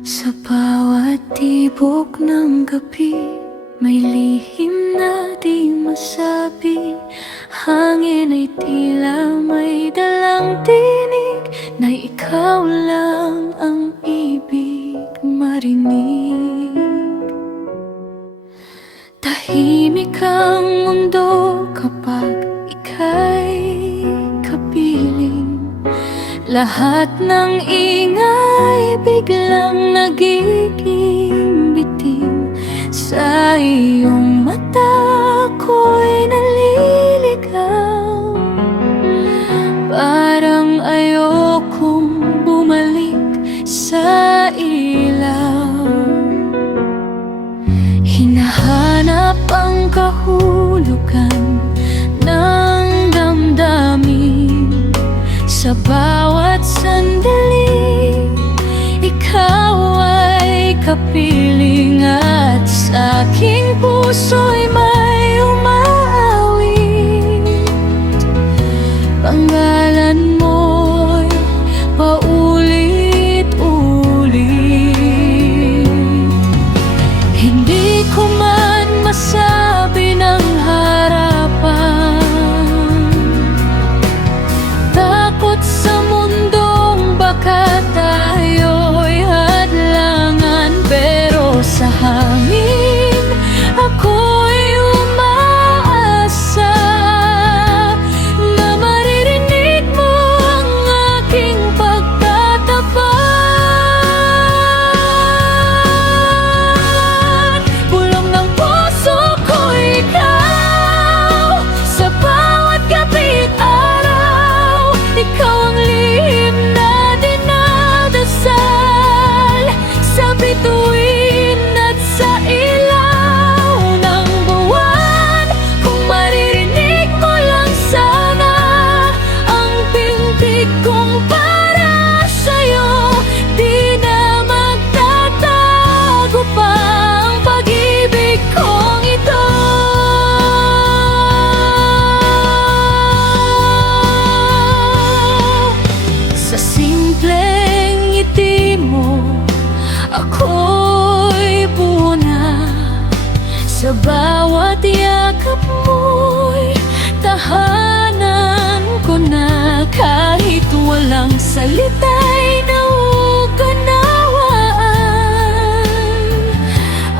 Sa bawat tibok ng gabi, may lihim na di masabi. Hangin ay tila may dalang tinig, na ikaw lang ang ibig marinig. Tahimik ang mundo kapag ika'y kapiling. Lahat ng ingay biglang nagiging bitin. Sa iyong mata ko'y naliligaw. Parang ayokong bumalik sa ilaw. Hinahanap ang kahulugan ng damdamin. Sa bawat sandali, ikaw ay kapiling. At sa aking puso'y may umaawit. Pangalan mo'y paulit-ulit. Hindi ko man masabi ng harapan. Takot sa mundong baka tayo'y hadlangan. Pero sa hangin ako'y umaasa na maririnig mo ang aking pagtatapat. Bulong ng puso ko'y ikaw. Sa bawat gabit araw, ikaw ang lihim na dinadasal. Sa bituin at sa ilaw ng buwan, kung maririnig mo lang sana ang pintig kong para sa'yo, di na magtatago pa ang pag-ibig kong ito. Sa simpleng ngiti mo, ako'y buo na. Sa bawat yakap mo'y tahanan ko na. Kahit walang salita'y nauunawaan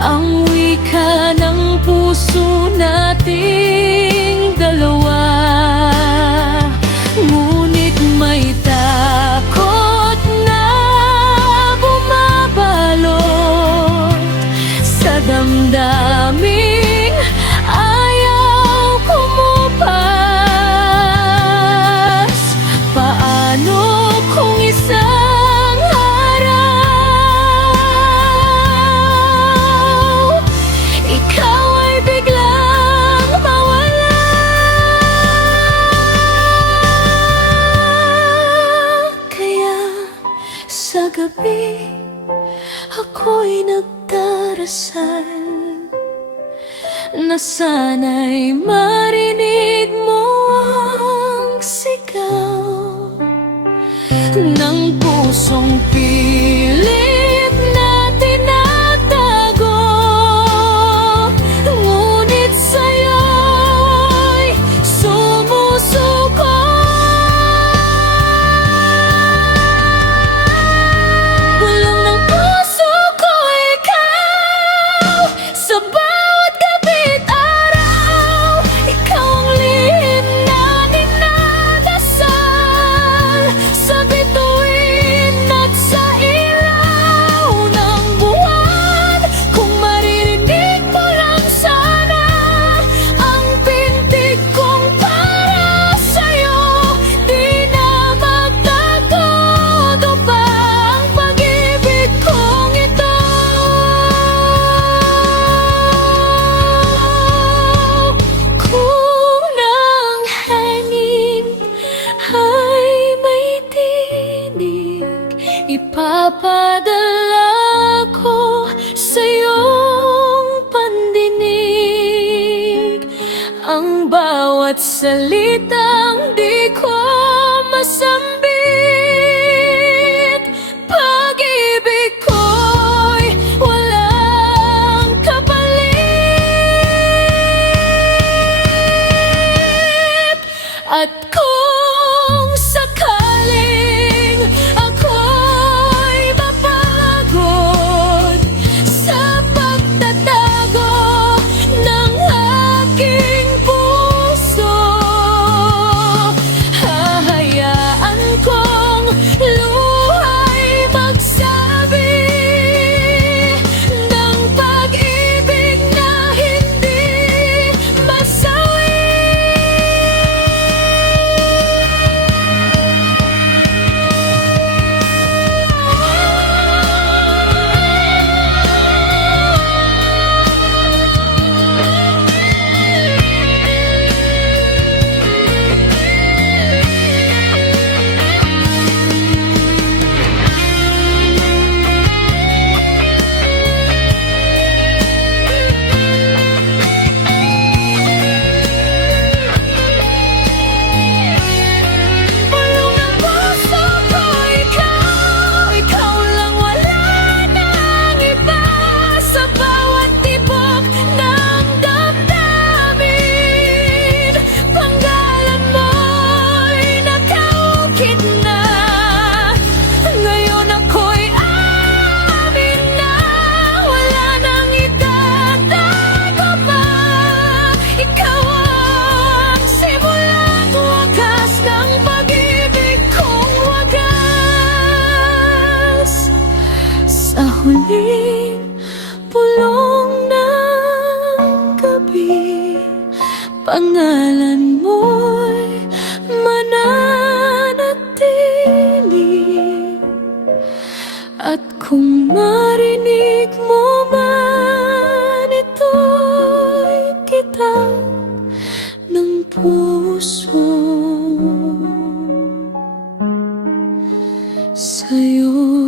ang wika ng puso nating dalawa. Ngunit may takot na bumabalot sa damdaming ayaw kumupas. Paano kung isang araw ikaw ay biglang mawala? Kaya sa gabi ako'y nagdarasal na sana'y marinig mo ang sigaw ng pusong pilit na tinatago. Ngunit sa'yo'y sumusuko. Bulong ng puso ko ikaw. Sa bawat gabit araw, ikaw ang lihim na dinadasal. Sa bituin at sa ilaw ng buwan, kung maririnig mo lang sana ang pintig kong para sa'yo, di na magtatago pa ang pag-ibig kong ito. Kung ng hangin ay may tinig, ipapadala ko sa iyong pandinig ang bawat salitang di ko masambit. Pag-ibig ko huling pulong ng gabi, pangalan mo'y mananatili. At kung marinig mo man ito'y kita ng puso, sa'yo